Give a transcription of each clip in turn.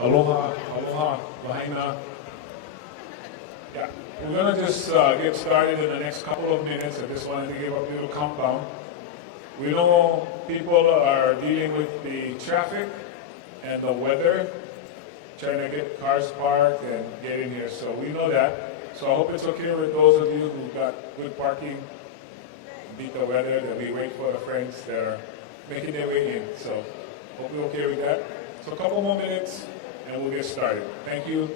Aloha, aloha, Lahaina. Yeah, we're gonna just get started in the next couple of minutes. I just wanted to give a little countdown. We know people are dealing with the traffic and the weather, trying to get cars parked and get in here. So we know that. So I hope it's okay with those of you who got good parking, beat the weather, that we wait for the friends that are making their way in. So hope you're okay with that. So a couple more minutes and we'll get started. Thank you.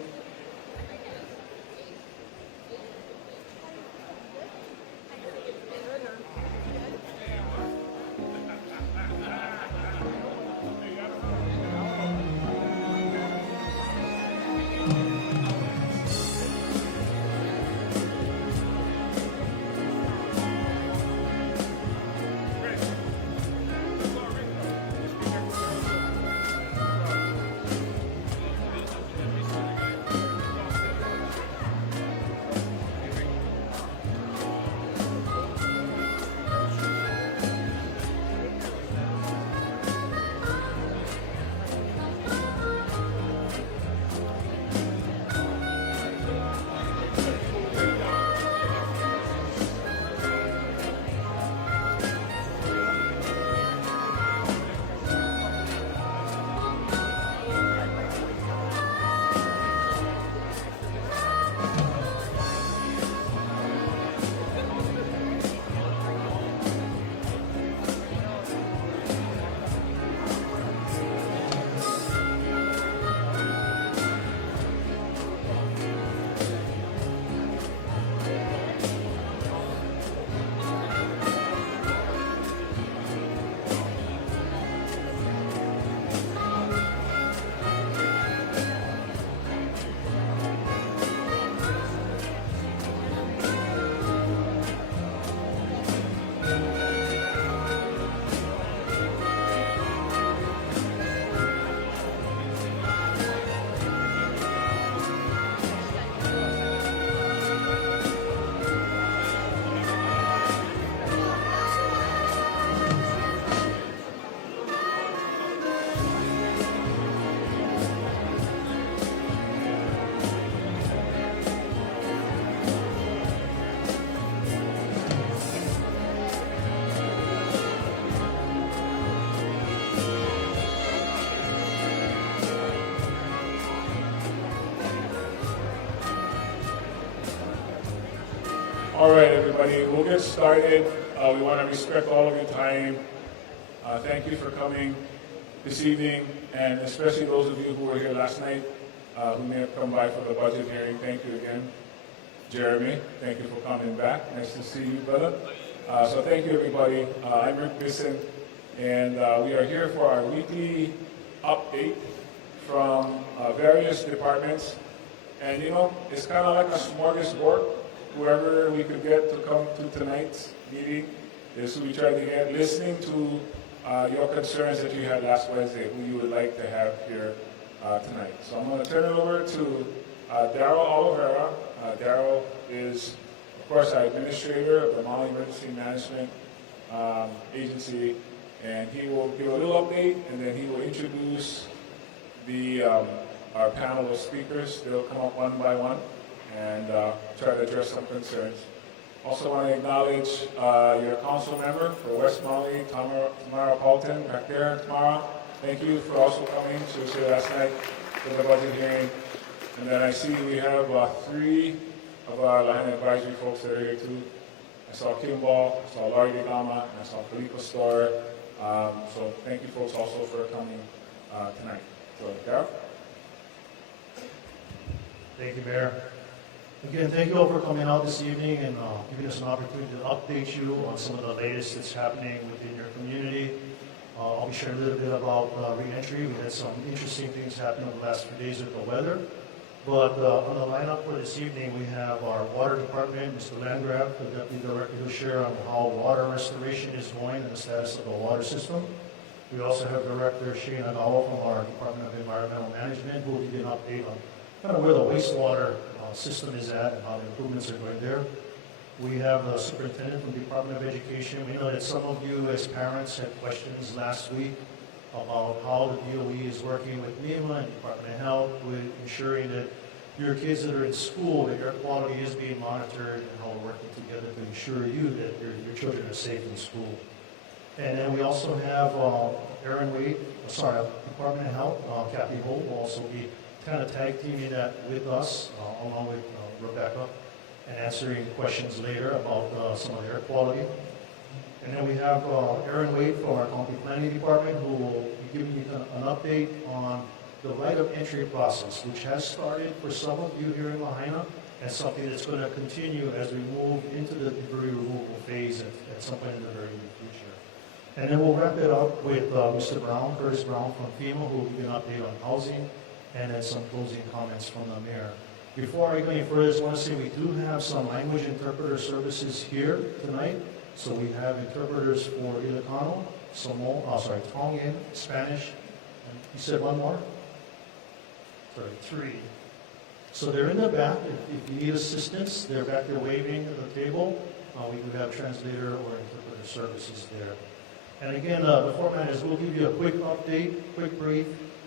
All right, everybody, we'll get started. We want to respect all of your time. Thank you for coming this evening, and especially those of you who were here last night, who may have come by for the budget hearing. Thank you again. Jeremy, thank you for coming back. Nice to see you, brother. So thank you, everybody. I'm Rick Bisson, and we are here for our weekly update from various departments. And you know, it's kind of like a smorgasbord. Whoever we could get to come to tonight's meeting is who we try to get, listening to your concerns that you had last Wednesday, who you would like to have here tonight. So I'm going to turn it over to Daryl Oliveira. Daryl is, of course, our administrator of the Maui Emergency Management Agency, and he will give a little update, and then he will introduce the our panel of speakers. They'll come up one by one and try to address some concerns. Also want to acknowledge your council member for West Maui, Tamara Paulton, back there, Tamara. Thank you for also coming. She was here last night for the budget hearing. And then I see we have three of our Lahaina advisory folks that are here too. I saw Kimball, I saw Laurie DeGama, and I saw Felipe Store. So thank you folks also for coming tonight. So, Gareth? Thank you, Mayor. Again, thank you all for coming out this evening and giving us an opportunity to update you on some of the latest that's happening within your community. I'll be sharing a little bit about re-entry. We had some interesting things happen over the last few days with the weather. But on the lineup for this evening, we have our water department, Mr. Landgraf, the deputy director, who will share on how water restoration is going and the status of the water system. We also have Director Shane Agawa from our Department of Environmental Management, who will give you an update on kind of where the wastewater system is at and how the improvements are going there. We have the superintendent from the Department of Education. We know that some of you as parents had questions last week about how the DOE is working with NEMA and Department of Health with ensuring that your kids that are in school, that air quality is being monitored, and how we're working together to ensure you that your children are safe in school. And then we also have Aaron Wade, Department of Health, Kathy Holt will also be kind of tag teaming that with us, along with Rebecca, and answering questions later about some of the air quality. And then we have Aaron Wade from our County Planning Department, who will be giving you an update on the right of entry process, which has started for some of you here in Lahaina, and something that's going to continue as we move into the debris removal phase at some point in the very near future. And then we'll wrap it up with Mr. Brown, Curtis Brown from FEMA, who will give you an update on housing, and then some closing comments from the mayor. Before I go any further, I just want to say we do have some language interpreter services here tonight. So we have interpreters for Ilocano, Tongan, Spanish, and you said one more? Sorry, 3. So they're in the back. If you need assistance, they're back there waving at the table. We do have translator or interpreter services there. And again, the format is we'll give you a quick update, quick brief.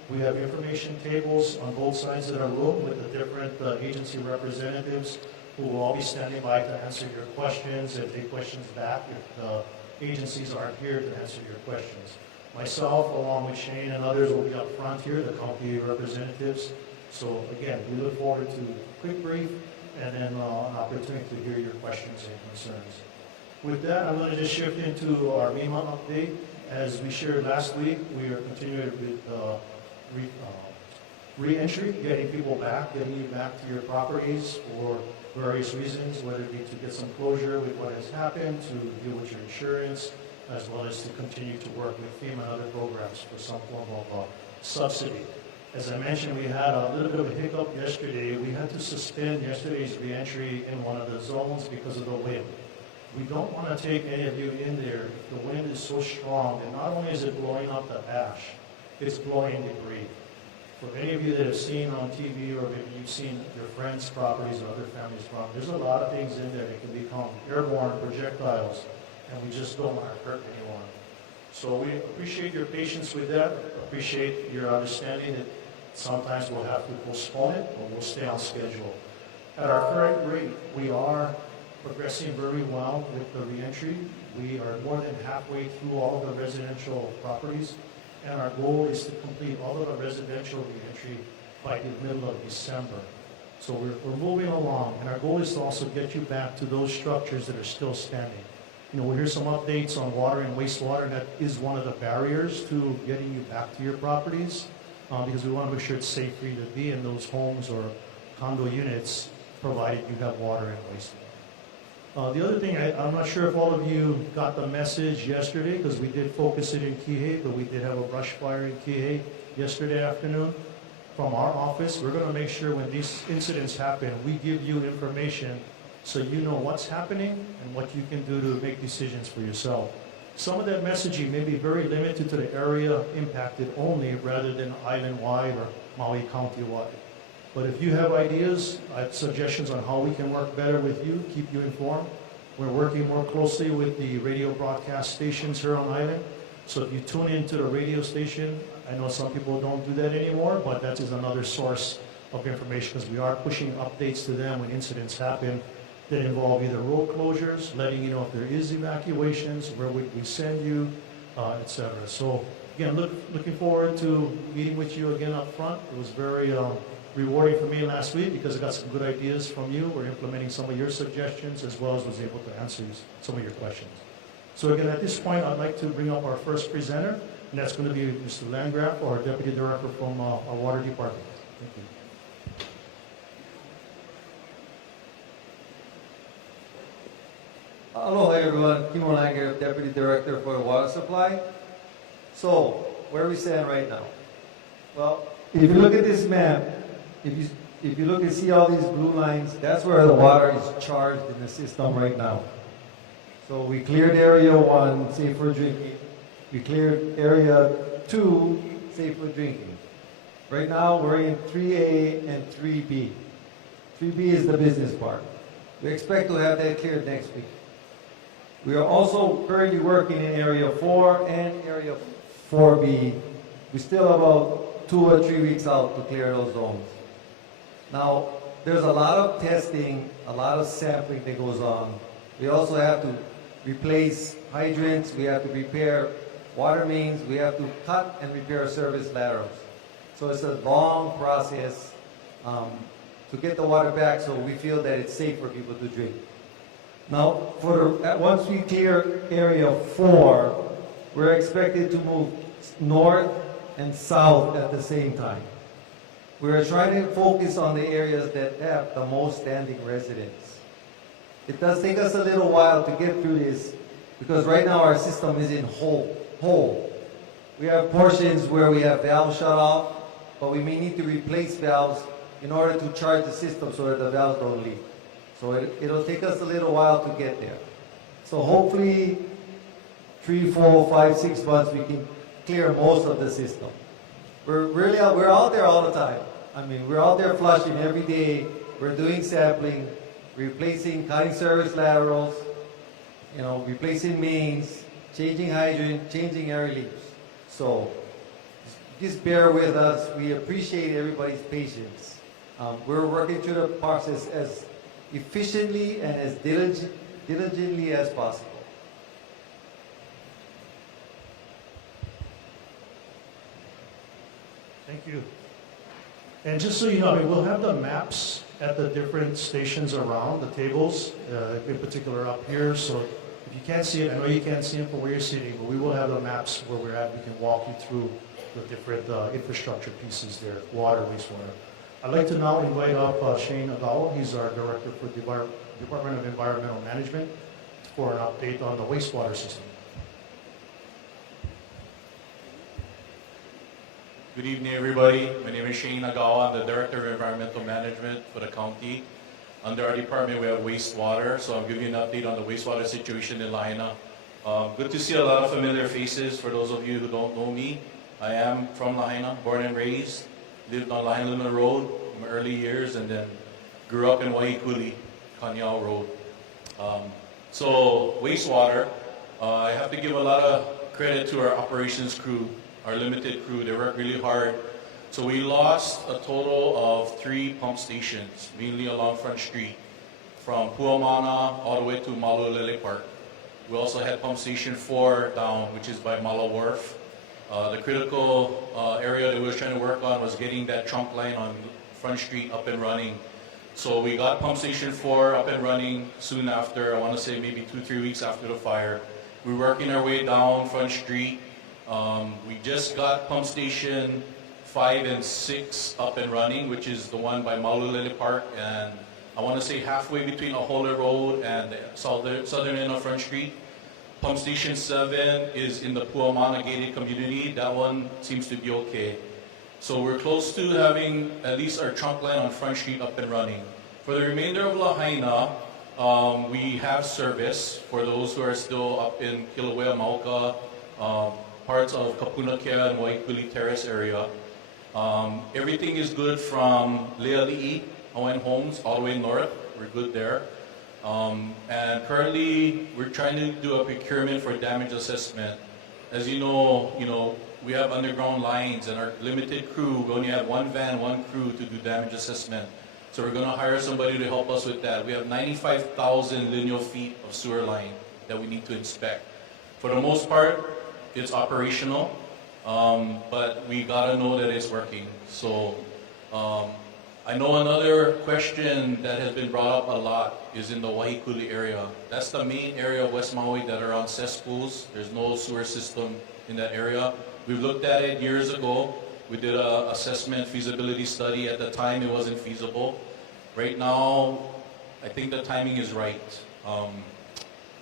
We have information tables on both sides of the room with the different agency representatives who will all be standing by to answer your questions and take questions back if the agencies aren't here to answer your questions. Myself, along with Shane and others, will be up front here, the county representatives. So again, we look forward to a quick brief and then an opportunity to hear your questions and concerns. With that, I'm going to just shift into our MEMA update. As we shared last week, we are continuing with re-entry, getting people back, getting you back to your properties for various reasons, whether it be to get some closure with what has happened, to deal with your insurance, as well as to continue to work with FEMA and other programs for some form of subsidy. As I mentioned, we had a little bit of a hiccup yesterday. We had to suspend yesterday's re-entry in one of the zones because of the wind. We don't want to take any of you in there if the wind is so strong that not only is it blowing up the ash, it's blowing debris. For any of you that have seen on TV, or maybe you've seen your friends' properties or other families' properties, there's a lot of things in there that can become airborne projectiles, and we just don't want to hurt anyone. So we appreciate your patience with that, appreciate your understanding that sometimes we'll have to postpone it, or we'll stay on schedule. At our current rate, we are progressing very well with the reentry. We are more than halfway through all of the residential properties, and our goal is to complete all of the residential reentry by the middle of December. So we're moving along, and our goal is to also get you back to those structures that are still standing. You know, we'll hear some updates on water and wastewater. That is one of the barriers to getting you back to your properties, because we want to make sure it's safe for you to be in those homes or condo units, provided you have water and wastewater. The other thing, I'm not sure if all of you got the message yesterday, because we did focus it in Kihei, but we did have a brush fire in Kihei yesterday afternoon. From our office, we're going to make sure when these incidents happen, we give you information so you know what's happening and what you can do to make decisions for yourself. Some of that messaging may be very limited to the area impacted only, rather than island-wide or Maui County-wide. But if you have ideas, suggestions on how we can work better with you, keep you informed. We're working more closely with the radio broadcast stations here on island. So if you tune into the radio station, I know some people don't do that anymore, but that is another source of information, because we are pushing updates to them when incidents happen that involve either road closures, letting you know if there is evacuations, where would we send you, etc. So again, looking forward to meeting with you again up front. It was very rewarding for me last week, because I got some good ideas from you. We're implementing some of your suggestions, as well as was able to answer some of your questions. So again, at this point, I'd like to bring up our first presenter, and that's going to be Mr. Landgraf, our Deputy Director from our Water Department. Thank you. Hello everyone, Kimo Landgraf, Deputy Director for the Water Supply. So, where we stand right now? Well, if you look at this map, if you look and see all these blue lines, that's where the water is charged in the system right now. So we cleared area 1, safe for drinking. We cleared area 2, safe for drinking. Right now we're in 3A and 3B. 3B is the business part. We expect to have that cleared next week. We are also currently working in area 4 and area 4B we're still about 2 or 3 weeks out to clear those zones. Now, there's a lot of testing, a lot of sampling that goes on. We also have to replace hydrants, we have to repair water mains, we have to cut and repair service laterals. So it's a long process to get the water back so we feel that it's safe for people to drink. Now, once we clear area 4, we're expected to move north and south at the same time. We're trying to focus on the areas that have the most standing residents. It does take us a little while to get through this because right now our system is in whole. We have portions where we have valves shut off, but we may need to replace valves in order to charge the system so that the valves don't leak. So it'll take us a little while to get there. So hopefully 3, 4, 5, 6 months we can clear most of the system. We're out there all the time. I mean, we're out there flushing every day. We're doing sampling, replacing, cutting service laterals, replacing mains, changing hydrant, changing air leaks. So just bear with us. We appreciate everybody's patience. We're working through the process as efficiently and as diligently as possible. Thank you. And just so you know, we'll have the maps at the different stations around, the tables, in particular up here. So if you can't see it, I know you can't see it from where you're sitting, but we will have the maps where we're at. We can walk you through the different infrastructure pieces there, water, wastewater. I'd like to now invite up Shane Agawa. He's our Director for the Department of Environmental Management for an update on the wastewater system. Good evening, everybody. My name is Shane Agawa. I'm the Director of Environmental Management for the county. Under our department, we have wastewater, so I'll give you an update on the wastewater situation in Lahaina. Good to see a lot of familiar faces. For those of you who don't know me, I am from Lahaina, born and raised. Lived on Lahaina Lima Road in my early years, and then grew up in Waiikuli, Kanyao Road. So wastewater, I have to give a lot of credit to our operations crew, our limited crew. They work really hard. So we lost a total of 3 pump stations, mainly along Front Street, from Puamana all the way to Malulele Park. We also had pump station 4 down, which is by Mala Wharf. The critical area that we were trying to work on was getting that trunk line on Front Street up and running. So we got pump station 4 up and running soon after, I want to say maybe 2-3 weeks after the fire. We're working our way down Front Street. We just got pump station 5 and 6 up and running, which is the one by Malulele Park, and I want to say halfway between Ahola Road and the southern end of Front Street. Pump station 7 is in the Puamana gated community. That one seems to be okay. So we're close to having at least our trunk line on Front Street up and running. For the remainder of Lahaina, we have service for those who are still up in Kilauea, Mauka, parts of Kapunakea and Waikuli Terrace area. Everything is good from Leali'i, Hawaiian Homes, all the way north. We're good there. And currently, we're trying to do a procurement for damage assessment. As you know, we have underground lines, and our limited crew, we only have 1 van, 1 crew to do damage assessment. So we're going to hire somebody to help us with that. We have 95,000 lineal feet of sewer line that we need to inspect. For the most part, it's operational, but we gotta know that it's working. So I know another question that has been brought up a lot is in the Waiikuli area. That's the main area of West Maui that are on cesspools. There's no sewer system in that area. We've looked at it years ago. We did an assessment feasibility study. At the time, it wasn't feasible. Right now, I think the timing is right.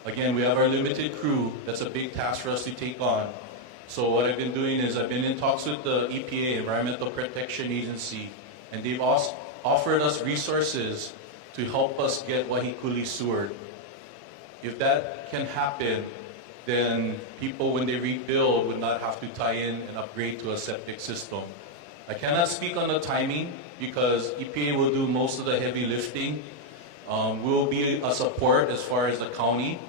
Again, we have our limited crew. That's a big task for us to take on. So what I've been doing is I've been in talks with the EPA, Environmental Protection Agency, and they've also offered us resources to help us get Waiikuli sewered. If that can happen, then people, when they rebuild, would not have to tie in and upgrade to a septic system. I cannot speak on the timing because EPA will do most of the heavy lifting. We'll be a support as far as the county,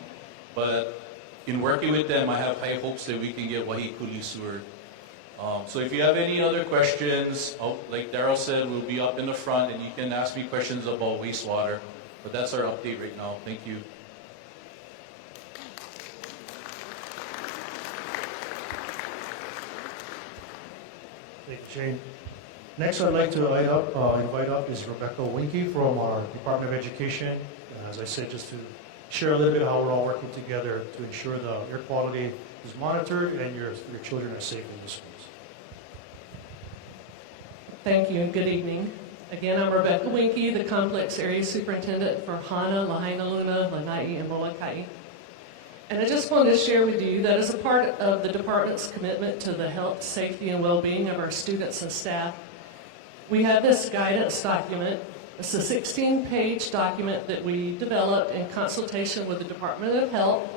but in working with them, I have high hopes that we can get Waiikuli sewered. So if you have any other questions, like Daryl said, we'll be up in the front and you can ask me questions about wastewater. But that's our update right now. Thank you. Thank you, Shane. Next, I'd like to invite up is Rebecca Winky from our Department of Education. As I said, just to share a little bit how we're all working together to ensure the air quality is monitored and your children are safe in the schools. Thank you and good evening. Again, I'm Rebecca Winky, the Complex Area Superintendent for Hana, Lahaina, Luna, Lanai, and Molokai. And I just wanted to share with you that as a part of the department's commitment to the health, safety, and well-being of our students and staff, we have this guidance document. It's a 16-page document that we developed in consultation with the Department of Health,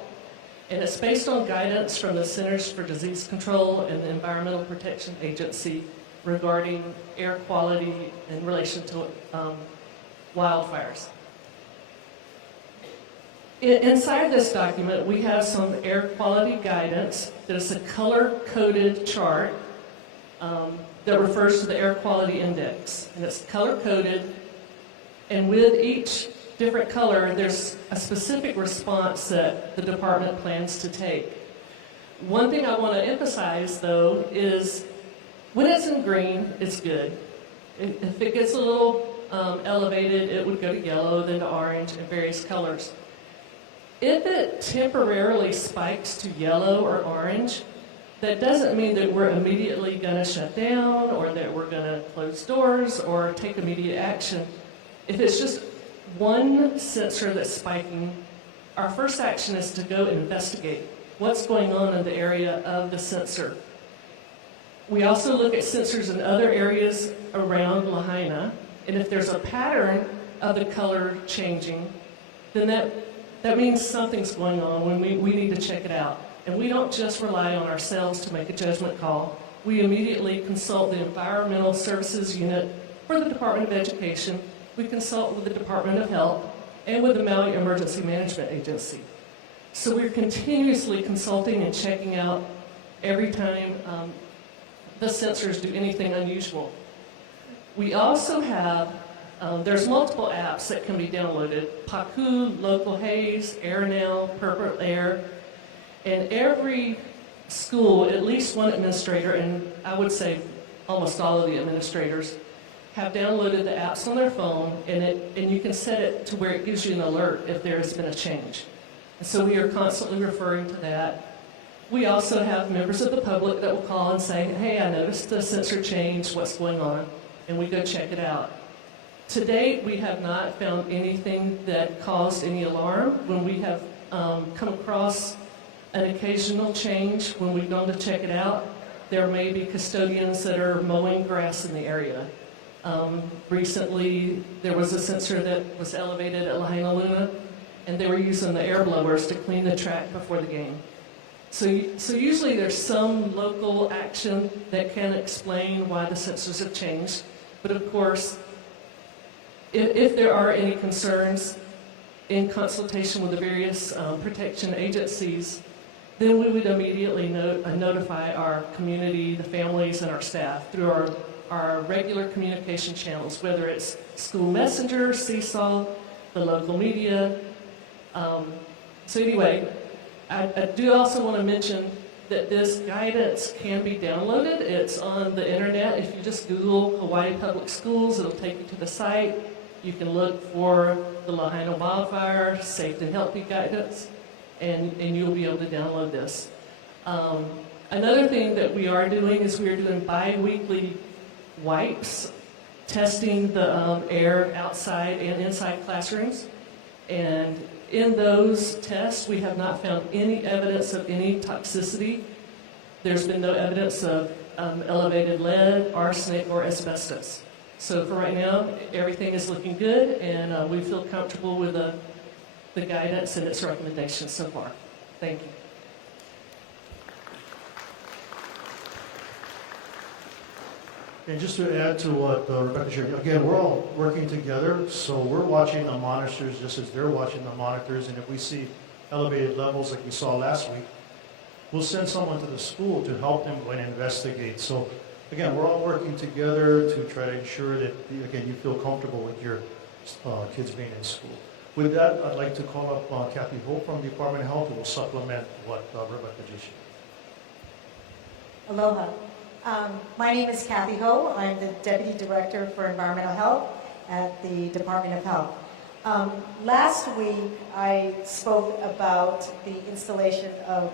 and it's based on guidance from the Centers for Disease Control and the Environmental Protection Agency regarding air quality in relation to wildfires. Inside this document, we have some air quality guidance. There's a color-coded chart that refers to the air quality index, and it's color-coded. And with each different color, there's a specific response that the department plans to take. One thing I want to emphasize, though, is when it's in green, it's good. If it gets a little elevated, it would go to yellow, then to orange, and various colors. If it temporarily spikes to yellow or orange, that doesn't mean that we're immediately going to shut down or that we're going to close doors or take immediate action. If it's just one sensor that's spiking, our first action is to go investigate what's going on in the area of the sensor. We also look at sensors in other areas around Lahaina, and if there's a pattern of the color changing, then that means something's going on when we need to check it out. And we don't just rely on ourselves to make a judgment call. We immediately consult the Environmental Services Unit for the Department of Education. We consult with the Department of Health and with the Maui Emergency Management Agency. So we're continuously consulting and checking out every time the sensors do anything unusual. We also have, there's multiple apps that can be downloaded: Paku, Local Haze, AirNow, Purple Air, and every school, at least one administrator, and I would say almost all of the administrators, have downloaded the apps on their phone, and you can set it to where it gives you an alert if there has been a change. And so we are constantly referring to that. We also have members of the public that will call and say, hey, I noticed the sensor change, what's going on? And we go check it out. To date, we have not found anything that caused any alarm. When we have come across an occasional change, when we've gone to check it out, there may be custodians that are mowing grass in the area. Recently, there was a sensor that was elevated at Lahaina Luna, and they were using the air blowers to clean the track before the game. So usually there's some local action that can explain why the sensors have changed. But of course, if there are any concerns in consultation with the various protection agencies, then we would immediately notify our community, the families, and our staff through our regular communication channels, whether it's school messenger, Seesaw, the local media. So anyway, I do also want to mention that this guidance can be downloaded. It's on the internet. If you just Google Hawaii Public Schools, it'll take you to the site. You can look for the Lahaina wildfire, safe and healthy guidance, and you'll be able to download this. Another thing that we are doing is we are doing bi-weekly wipes, testing the air outside and inside classrooms. And in those tests, we have not found any evidence of any toxicity. There's been no evidence of elevated lead, arsenic, or asbestos. So for right now, everything is looking good, and we feel comfortable with the guidance and its recommendations so far. Thank you. And just to add to what Rebecca shared, again, we're all working together, so we're watching the monitors just as they're watching the monitors, and if we see elevated levels like we saw last week, we'll send someone to the school to help them go and investigate. So again, we're all working together to try to ensure that, again, you feel comfortable with your kids being in school. With that, I'd like to call up Kathy Hope from the Department of Health, who will supplement what Rebecca just shared. Aloha. My name is Kathy Ho. I'm the Deputy Director for Environmental Health at the Department of Health. Last week, I spoke about the installation of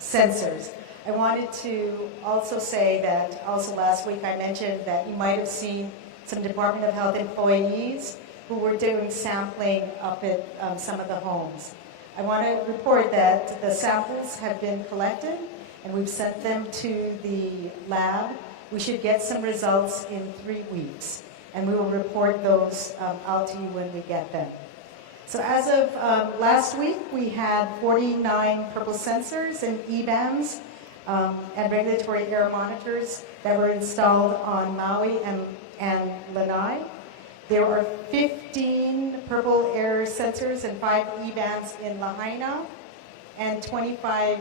sensors. I wanted to also say that also last week I mentioned that you might have seen some Department of Health employees who were doing sampling up at some of the homes. I want to report that the samples have been collected and we've sent them to the lab. We should get some results in 3 weeks, and we will report those out to you when we get them. So as of last week, we had 49 purple sensors and EBAMs and regulatory air monitors that were installed on Maui and Lanai. There were 15 purple air sensors and 5 EBAMs in Lahaina, and 25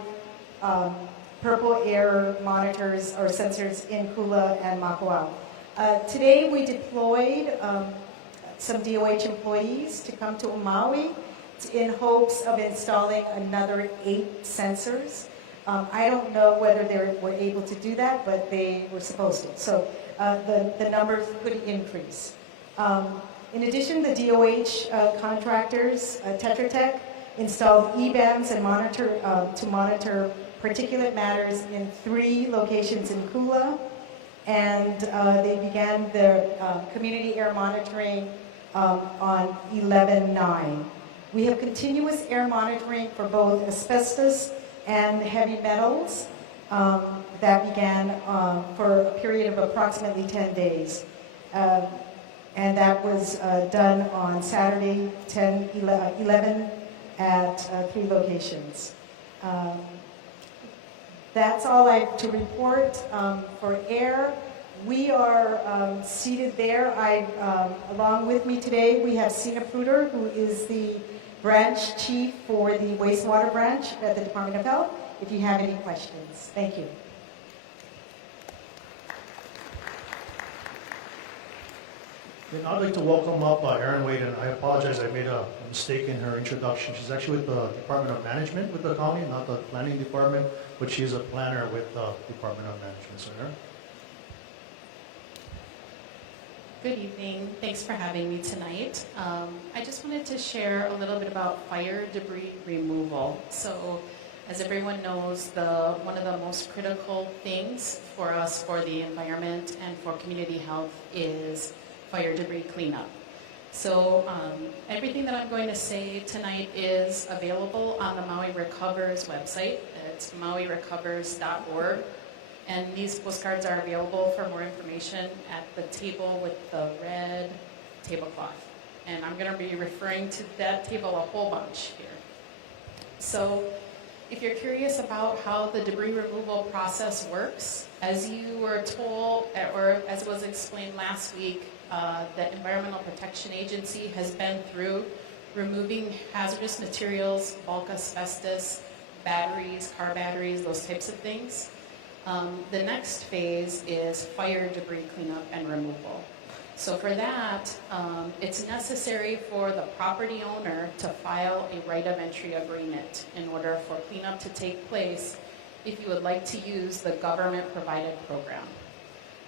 purple air monitors or sensors in Kula and Makua. Today we deployed some DOH employees to come to Maui in hopes of installing another 8 sensors. I don't know whether they were able to do that, but they were supposed to. So the numbers could increase. In addition, the DOH contractors, Tetra Tech, installed EBAMs and to monitor particulate matters in 3 locations in Kula, and they began their community air monitoring on 11/9. We have continuous air monitoring for both asbestos and heavy metals that began for a period of approximately 10 days. And that was done on Saturday, 11 at 3 locations. That's all I have to report for air. We are seated there. Along with me today, we have Sina Pruder, who is the branch chief for the wastewater branch at the Department of Health, if you have any questions. Thank you. And I'd like to welcome up Erin Wade, and I apologize, I made a mistake in her introduction. She's actually with the Department of Management with the county, not the planning department, but she's a planner with the Department of Management. So, Erin? Good evening. Thanks for having me tonight. I just wanted to share a little bit about fire debris removal. So, as everyone knows, one of the most critical things for us for the environment and for community health is fire debris cleanup. So everything that I'm going to say tonight is available on the Maui Recovers website. It's mauirecovers.org. And these postcards are available for more information at the table with the red tablecloth. And I'm going to be referring to that table a whole bunch here. So if you're curious about how the debris removal process works, as you were told, or as was explained last week, the Environmental Protection Agency has been through removing hazardous materials, bulk asbestos, batteries, car batteries, those types of things. The next phase is fire debris cleanup and removal. So for that, it's necessary for the property owner to file a right of entry agreement in order for cleanup to take place if you would like to use the government provided program.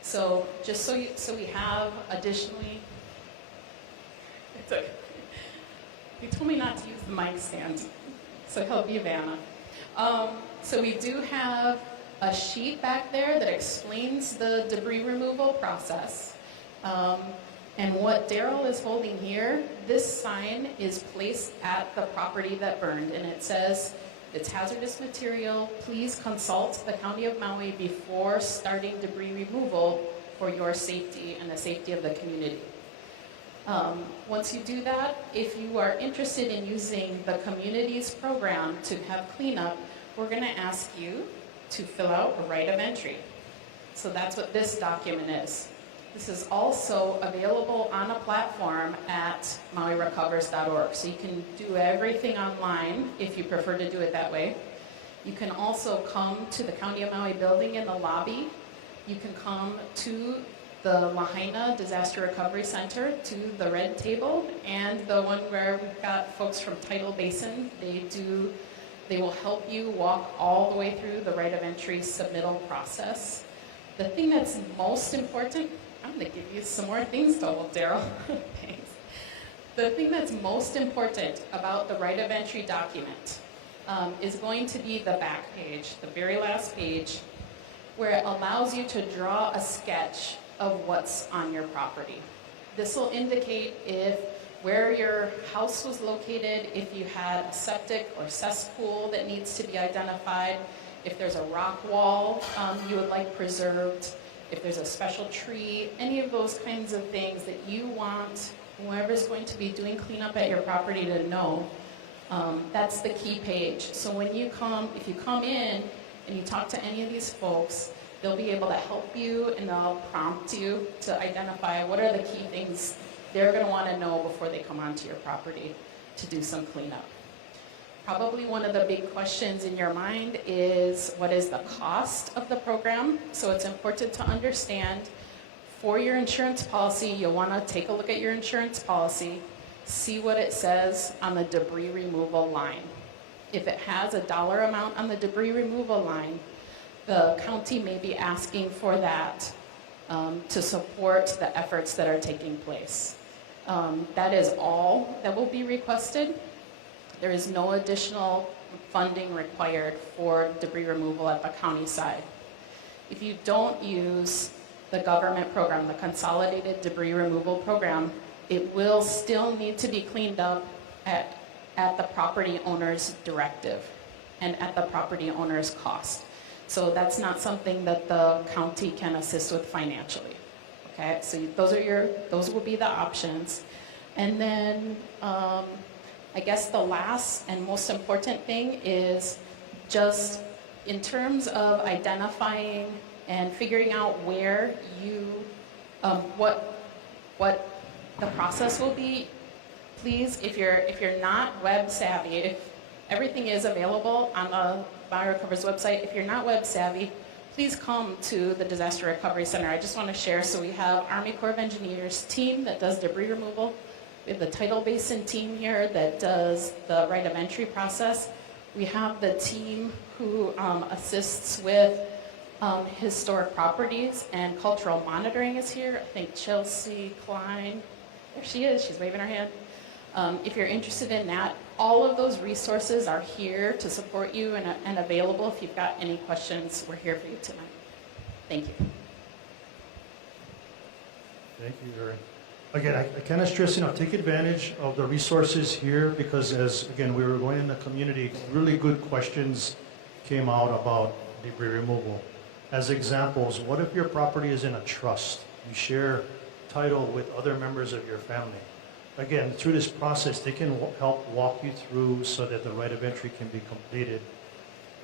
So just so we have additionally, it's okay. They told me not to use the mic stand, so help you, Vanna. So we do have a sheet back there that explains the debris removal process. And what Daryl is holding here, this sign is placed at the property that burned, and it says, "It's hazardous material. Please consult the County of Maui before starting debris removal for your safety and the safety of the community." Once you do that, if you are interested in using the community's program to have cleanup, we're going to ask you to fill out a right of entry. So that's what this document is. This is also available on a platform at mauirecovers.org. So you can do everything online if you prefer to do it that way. You can also come to the County of Maui building in the lobby. You can come to the Lahaina Disaster Recovery Center, to the red table, and the one where we've got folks from Tidal Basin. They will help you walk all the way through the right of entry submittal process. The thing that's most important, I'm going to give you some more things to hold, Daryl. Thanks. The thing that's most important about the right of entry document is going to be the back page, the very last page, where it allows you to draw a sketch of what's on your property. This will indicate where your house was located, if you had a septic or cesspool that needs to be identified, if there's a rock wall you would like preserved, if there's a special tree, any of those kinds of things that you want whoever's going to be doing cleanup at your property to know. That's the key page. So when you come, if you come in and you talk to any of these folks, they'll be able to help you and they'll prompt you to identify what are the key things they're going to want to know before they come onto your property to do some cleanup. Probably one of the big questions in your mind is, what is the cost of the program? So it's important to understand, for your insurance policy, you'll want to take a look at your insurance policy, see what it says on the debris removal line. If it has a dollar amount on the debris removal line, the county may be asking for that to support the efforts that are taking place. That is all that will be requested. There is no additional funding required for debris removal at the county side. If you don't use the government program, the Consolidated Debris Removal Program, it will still need to be cleaned up at the property owner's directive and at the property owner's cost. So that's not something that the county can assist with financially. Okay, so those will be the options. And then I guess the last and most important thing is just in terms of identifying and figuring out where you, what the process will be. Please, if you're not web savvy, if everything is available on the Maui Recovers website, if you're not web savvy, please come to the Disaster Recovery Center. I just want to share, so we have Army Corps of Engineers team that does debris removal. We have the Tidal Basin team here that does the right of entry process. We have the team who assists with historic properties and cultural monitoring is here. I think Chelsea Klein, there she is, she's waving her hand. If you're interested in that, all of those resources are here to support you and available. If you've got any questions, we're here for you tonight. Thank you. Thank you, Erin. Again, I cannot stress enough, take advantage of the resources here because as, again, we were going in the community, really good questions came out about debris removal. As examples, what if your property is in a trust? You share title with other members of your family. Again, through this process, they can help walk you through so that the right of entry can be completed.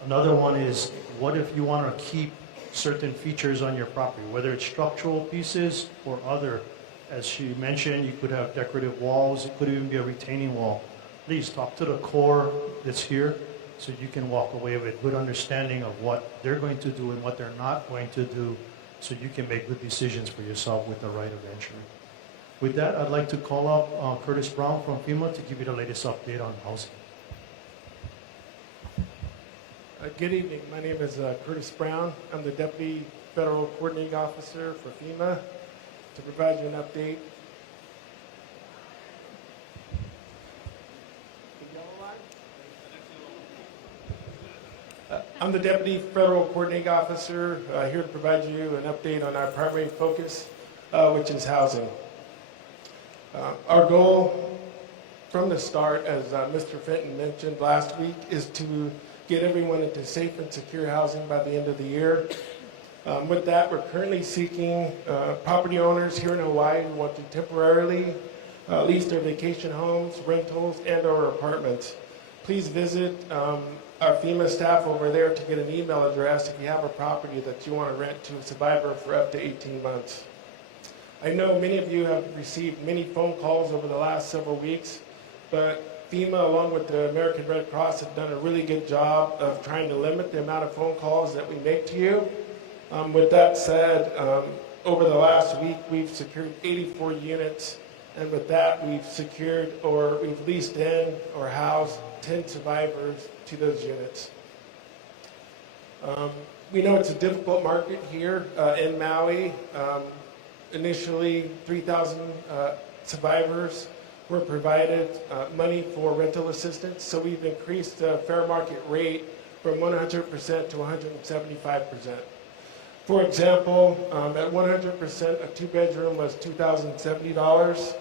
Another one is, what if you want to keep certain features on your property, whether it's structural pieces or other. As she mentioned, you could have decorative walls, it could even be a retaining wall. Please talk to the Corps that's here so you can walk away with a good understanding of what they're going to do and what they're not going to do so you can make good decisions for yourself with the right of entry. With that, I'd like to call up Curtis Brown from FEMA to give you the latest update on housing. Good evening. My name is Curtis Brown. I'm the Deputy Federal Coordinating Officer for FEMA to provide you an update. I'm the Deputy Federal Coordinating Officer here to provide you an update on our primary focus, which is housing. Our goal from the start, as Mr. Fenton mentioned last week, is to get everyone into safe and secure housing by the end of the year. With that, we're currently seeking property owners here in Hawaii who want to temporarily lease their vacation homes, rentals, and/or apartments. Please visit our FEMA staff over there to get an email address if you have a property that you want to rent to a survivor for up to 18 months. I know many of you have received many phone calls over the last several weeks, but FEMA, along with the American Red Cross, have done a really good job of trying to limit the amount of phone calls that we make to you. With that said, over the last week, we've secured 84 units, and with that, we've secured or we've leased in or housed 10 survivors to those units. We know it's a difficult market here in Maui. Initially, 3,000 survivors were provided money for rental assistance, so we've increased the fair market rate from 100% to 175%. For example, at 100%, a two-bedroom was $2,070.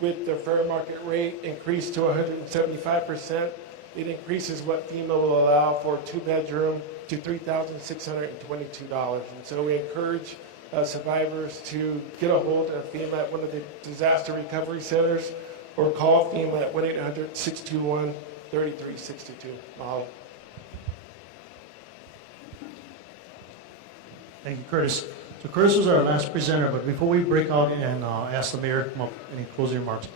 With the fair market rate increased to 175%, it increases what FEMA will allow for a two-bedroom to $3,622. And so we encourage survivors to get a hold of FEMA at one of the disaster recovery centers or call FEMA at 1-800-621-3362. Mahalo. Thank you, Curtis. So Curtis was our last presenter, but before we break out and ask the mayor to come up any closing remarks,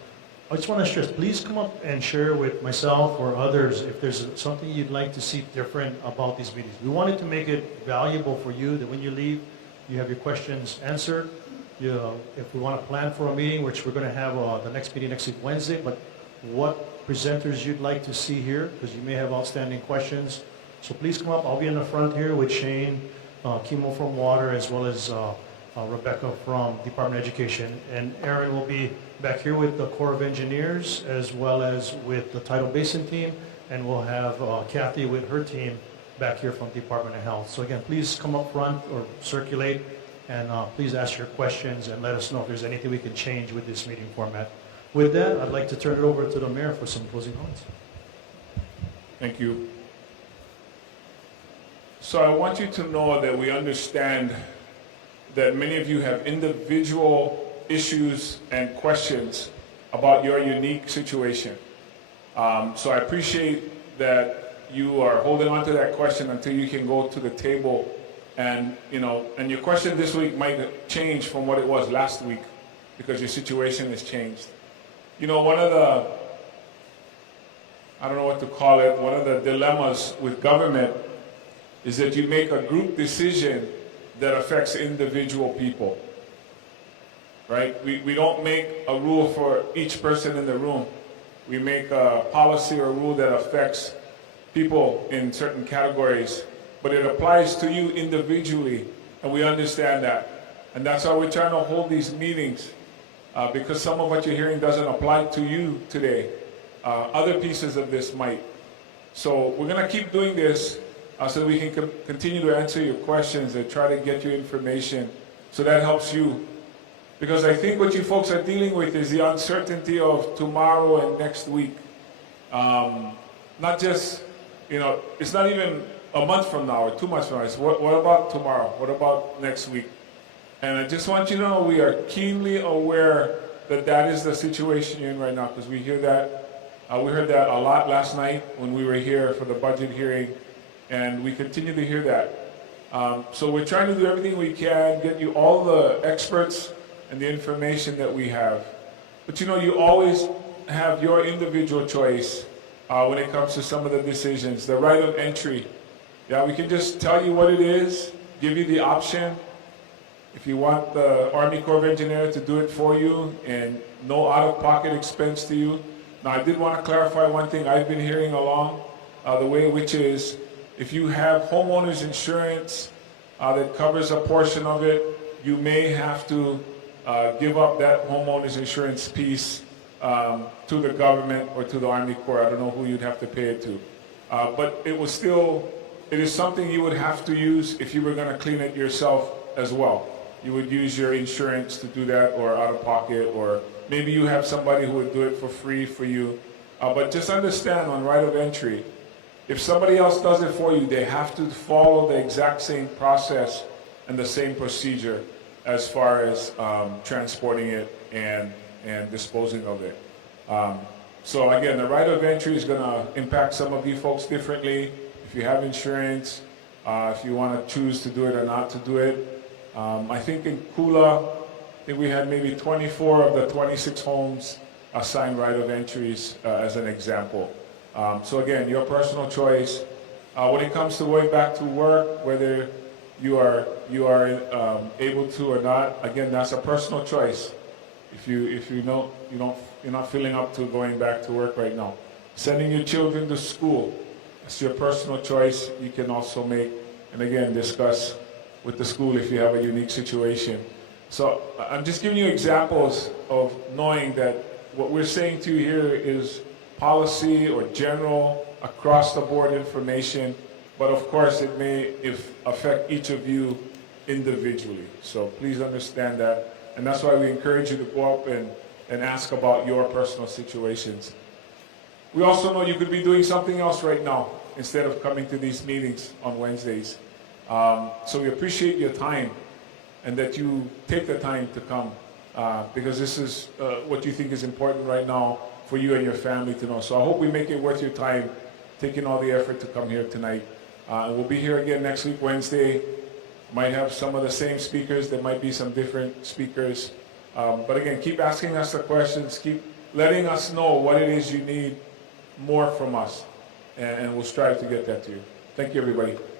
I just want to stress, please come up and share with myself or others if there's something you'd like to see different about these meetings. We wanted to make it valuable for you that when you leave, you have your questions answered. If we want to plan for a meeting, which we're going to have the next meeting next week, Wednesday, but what presenters you'd like to see here, because you may have outstanding questions. So please come up. I'll be in the front here with Shane, Kimo from Water, as well as Rebecca from Department of Education. And Aaron will be back here with the Corps of Engineers, as well as with the Tidal Basin team. And we'll have Kathy with her team back here from Department of Health. So again, please come up front or circulate, and please ask your questions and let us know if there's anything we can change with this meeting format. With that, I'd like to turn it over to the mayor for some closing comments. Thank you. So I want you to know that we understand that many of you have individual issues and questions about your unique situation. So I appreciate that you are holding on to that question until you can go to the table, and and your question this week might change from what it was last week because your situation has changed. One of the, I don't know what to call it, one of the dilemmas with government is that you make a group decision that affects individual people, right? We don't make a rule for each person in the room. We make a policy or a rule that affects people in certain categories, but it applies to you individually, and we understand that. And that's why we're trying to hold these meetings, because some of what you're hearing doesn't apply to you today. Other pieces of this might. So we're going to keep doing this so that we can continue to answer your questions and try to get you information so that helps you. Because I think what you folks are dealing with is the uncertainty of tomorrow and next week. Not just, it's not even a month from now or 2 months from now. It's what about tomorrow? What about next week? And I just want you to know we are keenly aware that that is the situation you're in right now, because we hear that. We heard that a lot last night when we were here for the budget hearing, and we continue to hear that. So we're trying to do everything we can, get you all the experts and the information that we have. But you always have your individual choice when it comes to some of the decisions. The right of entry. Yeah, we can just tell you what it is, give you the option. If you want the Army Corps of Engineers to do it for you and no out-of-pocket expense to you. Now, I did want to clarify one thing I've been hearing along the way, which is if you have homeowners insurance that covers a portion of it, you may have to give up that homeowners insurance piece to the government or to the Army Corps. I don't know who you'd have to pay it to. But it is something you would have to use if you were going to clean it yourself as well. You would use your insurance to do that, or out of pocket, or maybe you have somebody who would do it for free for you. But just understand on right of entry, if somebody else does it for you, they have to follow the exact same process and the same procedure as far as transporting it and disposing of it. So again, the right of entry is going to impact some of you folks differently. If you have insurance, if you want to choose to do it or not to do it. I think in Kula, think we had maybe 24 of the 26 homes assigned right of entries as an example. So again, your personal choice. When it comes to going back to work, whether you are able to or not, again, that's a personal choice. If you know you're not feeling up to going back to work right now, sending your children to school, it's your personal choice. You can also make, and again, discuss with the school if you have a unique situation. So I'm just giving you examples of knowing that what we're saying to you here is policy or general across the board information, but of course it may affect each of you individually. So please understand that. And that's why we encourage you to go up and ask about your personal situations. We also know you could be doing something else right now instead of coming to these meetings on Wednesdays. So we appreciate your time and that you take the time to come because this is what you think is important right now for you and your family to know. So I hope we make it worth your time taking all the effort to come here tonight. And we'll be here again next week, Wednesday. Might have some of the same speakers. There might be some different speakers. But again, keep asking us the questions. Keep letting us know what it is you need more from us. And we'll strive to get that to you. Thank you, everybody.